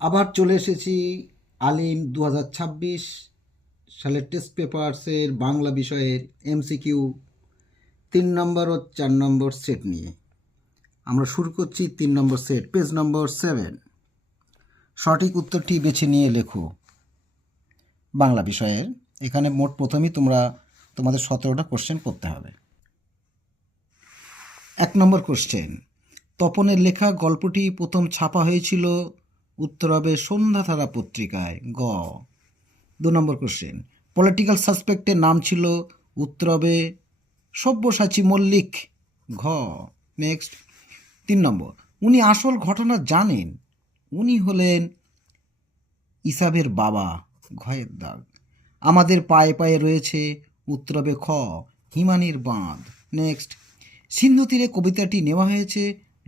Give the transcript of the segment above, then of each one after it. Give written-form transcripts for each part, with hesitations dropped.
আবার চলে এসেছি আলিম 2026 সালের টেস্ট পেপারসের বাংলা বিষয়ের এমসিকিউ 3 নম্বর ও 4 নম্বর সেট নিয়ে। আমরা শুরু করছি 3 নম্বর সেট, পেজ নম্বর 7। সঠিক উত্তরটি বেছে নিয়ে লেখো। বাংলা বিষয়ের এখানে মোট প্রথমেই তোমাদের 17টা কোশ্চেন করতে হবে। 1 নম্বর কোশ্চেন, তপনের লেখা গল্পটি প্রথম ছাপা হয়েছিল? উত্তর হবে সন্ধ্যাধারা পত্রিকায়, গ। 2 নম্বর কোশ্চেন, পলিটিক্যাল সাসপেক্টের নাম ছিল? উত্তর হবে সব্যসাচী মল্লিক, ঘ। নেক্সট 3 নম্বর, উনি আসল ঘটনা জানেন? উনি হলেন ইসাবের বাবা, ঘয়ের দাগ। আমাদের পায়ে পায়ে রয়েছে? উত্তর হবে খ, হিমানির বাঁধ। নেক্সট, সিন্ধু তীরে কবিতাটি নেওয়া হয়েছে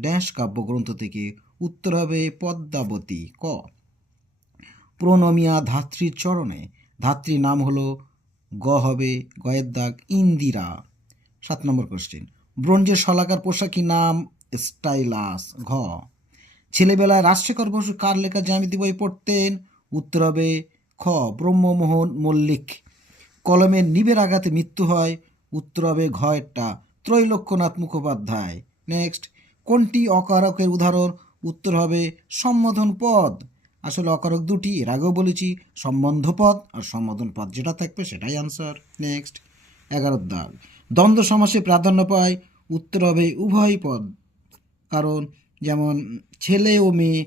ড্যাশ কাব্যগ্রন্থ থেকে? উত্তর হবে পদ্মাবতী, ক। প্রণমিয়া ধাত্রীর চরণে, ধাত্রীর নাম হলো? গ হবে, গয়ের দাগ, ইন্দিরা। 7 নম্বর কোশ্চেন, ব্রোঞ্জের শলাকার পোশাকি নাম? স্টাইলাস, ঘ। ছেলেবেলায় রাজশেখর বসু কার লেখা জ্যামিতি বই পড়তেন? উত্তর হবে খ, ব্রহ্মমোহন মল্লিক। কলমের নিবের আঘাতে মৃত্যু হয়? উত্তর হবে ঘয়েরটা, ত্রৈলোক্যনাথ মুখোপাধ্যায়। নেক্সট, কোনটি অকারকের উদাহরণ? উত্তর হবে সম্বোধন পদ। আসলে অকারক দুটি, এর আগেও বলেছি, সম্বন্ধ পদ আর সম্বোধন পদ, যেটা থাকবে সেটাই আনসার। নেক্সট 11 দাগ, দ্বন্দ্ব সমাসে প্রাধান্য পায়? উত্তর হবে উভয় পদ। কারণ যেমন ছেলে ও মেয়ে,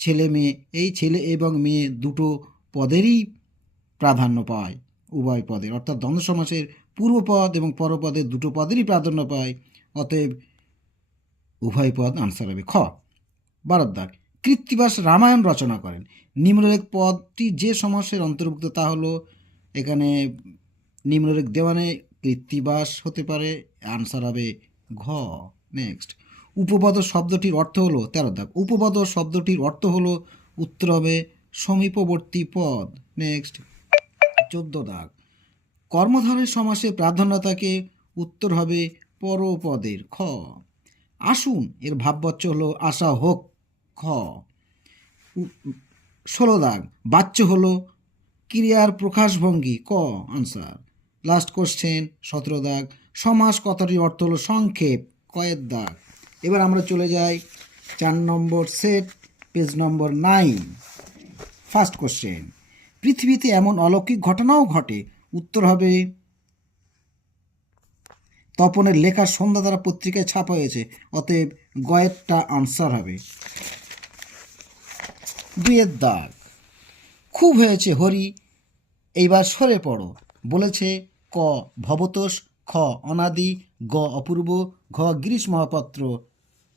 ছেলে মেয়ে, এই ছেলে এবং মেয়ে দুটো পদেরই প্রাধান্য পায়, উভয় পদের, অর্থাৎ দ্বন্দ্ব সমাসের পূর্বপদ এবং পরপদের দুটো পদেরই প্রাধান্য পায়, অতএব উভয় পদ আনসার হবে খ। 12 দাগ, কৃত্তিবাস রামায়ণ রচনা করেন? নিম্নরেখ পদটি যে সমাসের অন্তর্ভুক্ত তা হলো? এখানে নিম্নরেখ দেওয়ানে কৃত্তিবাস হতে পারে, আনসার হবে ঘ। নেক্সট, উপপদ শব্দটির অর্থ হলো? 13 দাগ, উপপদ শব্দটির অর্থ হলো? উত্তর হবে সমীপবর্তী পদ। নেক্সট 14 দাগ, কর্মধারের সমাসে প্রাধান্য থাকে? উত্তর হবে পরপদের, খ। আসুন এর ভাববাচ্য হলো আশা হোক, খ। 16 দাগ, বাচ্য হলো ক্রিয়ার প্রকাশভঙ্গি, ক আনসার। লাস্ট কোশ্চেন 17 দাগ, সমাস কথাটির অর্থ হলো সংক্ষেপ, কয়ের দাগ। এবার আমরা চলে যাই 4 number set, page number 9। First question, পৃথিবীতে এমন অলৌকিক ঘটনাও ঘটে? উত্তর হবে তপনের লেখা সন্ধ্যাধারা পত্রিকায় ছাপা হয়েছে, অতএব গয়েরটা আনসার হবে। 2 দাগ, খুব হয়েছে হরি, এইবার সরে পড়ো, বলেছে? ক ভবতোষ, খ অনাদি, গ অপূর্ব, ঘ গিরিশ মহাপাত্র।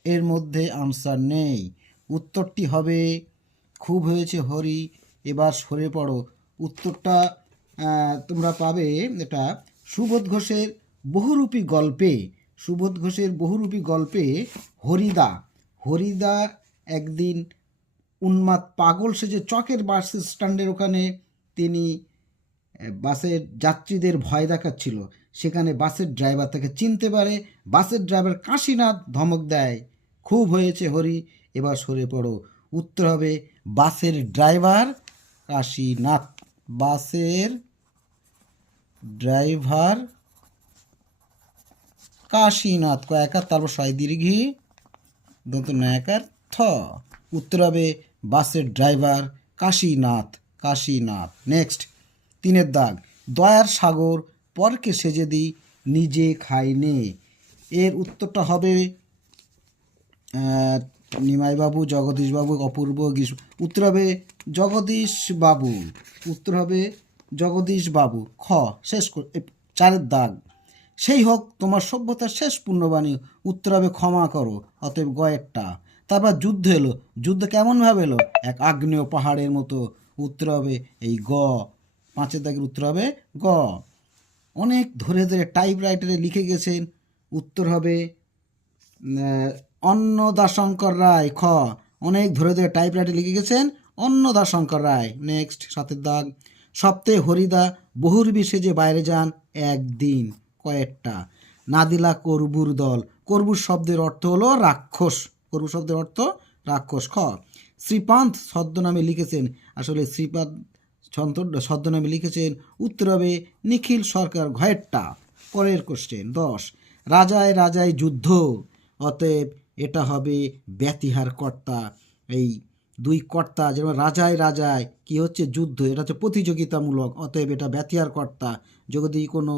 এর মধ্যে আনসার নেই, উত্তরটি হবে খুব হয়েছে হরি, এবার সরে পড়ো। উত্তরটা তোমরা পাবে এটা সুবোধ ঘোষের বহুরূপী গল্পে। সুবোধ ঘোষের বহুরূপী গল্পে হরিদা একদিন উন্মাদ পাগল সেজে চকের বাস স্ট্যান্ডের ওখানে তিনি বাসের যাত্রীদের ভয় দেখাচ্ছিল। সেখানে বাসের ড্রাইভার তাকে চিনতে পারে। বাসের ড্রাইভার কাশীনাথ ধমক দেয়, খুব হয়েছে হরি, এবার সরে পড়ো। উত্তর হবে বাসের ড্রাইভার কাশীনাথ, বাসের ড্রাইভার কাশীনাথ, কয়েকার তারপর শয় দীর্ঘি দন্ত নয়াকার থ। উত্তর হবে বাসের ড্রাইভার কাশীনাথ, কাশীনাথ। নেক্সট 3 দাগ, দয়ার সাগর পরকে সেজে দিই নিজে খাই নে। এর উত্তরটা হবে নিমাইবাবু, জগদীশবাবু, অপূর্ব, উত্তর হবে জগদীশবাবু, উত্তর হবে জগদীশবাবু, খ। শেষ 4 দাগ, সেই হোক তোমার সভ্যতার শেষ পুণ্যবাণী। উত্তর হবে ক্ষমা করো, অতএব গয়েরটা। তারপর যুদ্ধ এলো, যুদ্ধ কেমনভাবে এলো? এক আগ্নেয় পাহাড়ের মতো। উত্তর হবে এই গ। 5 দাগের উত্তর হবে গ। অনেক ধরে ধরে টাইপরাইটারে লিখে গেছেন, উত্তর হবে অন্নদাশঙ্কর রায়, খ। অনেক ধরে ধরে টাইপরাইটারে লিখে গেছেন অন্নদাশঙ্কর রায়। নেক্সট 7 দাগ, সপ্তাহে হরিদা বহুরূপী সেজে বাইরে যান একদিন, কয়েকটা? নাদিলা করবুর দল, করবুর শব্দের অর্থ হলো রাক্ষস, করবুর শব্দের অর্থ রাক্ষস, খ। শ্রীপান্থ ছদ্মনামে লিখেছেন, আসলে শ্রীপাদ ছদ্মনামে লিখেছেন, উত্তর হবে নিখিল সরকার, ঘয়েরটা। পরের কোশ্চেন 10, রাজায় রাজায় যুদ্ধ, অতএব এটা হবে ব্যতিহার কর্তা। এই দুই কর্তা, যেমন রাজায় রাজায় কি হচ্ছে যুদ্ধ, এটা হচ্ছে প্রতিযোগিতামূলক, অতএব এটা ব্যতিহার কর্তা। যদি কোনো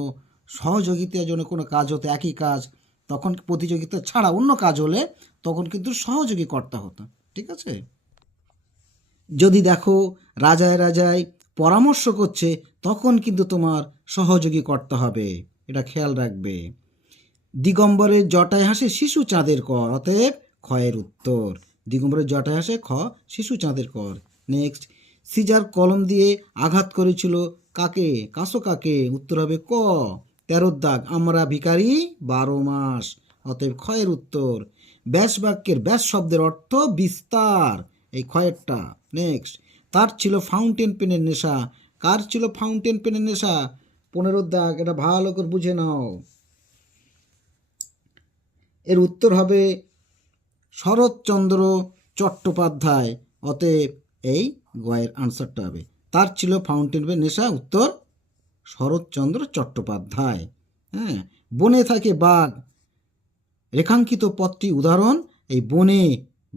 সহযোগিতার জন্য কোনো কাজ হতো, একই কাজ, তখন প্রতিযোগিতা ছাড়া অন্য কাজ হলে তখন কিন্তু সহযোগী কর্তা হতো। ঠিক আছে। যদি দেখো রাজায় রাজায় পরামর্শ করছে, তখন কিন্তু তোমার সহযোগী কর্তা হবে, এটা খেয়াল রাখবে। দিগম্বরের জটায় হাসে শিশু চাঁদের কর, অতএব ক্ষয়ের উত্তর। দিগম্বরের জটায় হাসে, খ শিশু চাঁদের কর। নেক্সট, সিজার কলম দিয়ে আঘাত করেছিল কাকে, কাসো কাকে, উত্তর হবে ক 13 দাগ, আমরা ভিখারি 12 মাস, অতএব ক্ষয়ের উত্তর। ব্যাস বাক্যের ব্যাস শব্দের অর্থ বিস্তার, এই ক্ষয়েরটা। নেক্সট, তার ছিল ফাউন্টেন পেনের নেশা, কার ছিল ফাউন্টেন পেনের নেশা, 15 দাগ, এটা ভালো করে বুঝে নাও। এর উত্তর হবে শরৎচন্দ্র চট্টোপাধ্যায়, অতএব এই গয়ের আনসারটা হবে, তার ছিল ফাউন্টেন পেন নেশা, উত্তর শরৎচন্দ্র চট্টোপাধ্যায়। হ্যাঁ, বনে থাকে বাঘ, রেখাঙ্কিত পথটি উদাহরণ, এই বনে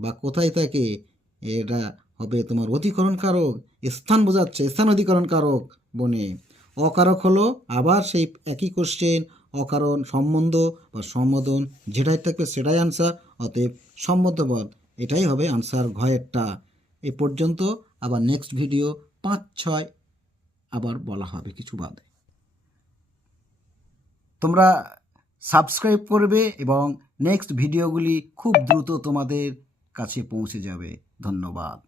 বা কোথায় থাকে, এটা হবে তোমার অধিকরণ কারক, স্থান বোঝাচ্ছে, স্থান অধিকরণ কারক বনে। অকারক হলো আবার সেই একই কোশ্চেন, অকারণ সম্বন্ধ বা সম্বোধন, যেটাই থাকবে সেটাই আনসার, অতএব সম্বন্ধপদ, এটাই হবে আনসার ঘয়েরটা। এই পর্যন্ত, আবার নেক্সট ভিডিও 5-6 আবার বলা হবে কিছু বাদে। তোমরা সাবস্ক্রাইব করবে এবং নেক্সট ভিডিওগুলি খুব দ্রুত তোমাদের কাছে পৌঁছে যাবে। ধন্যবাদ।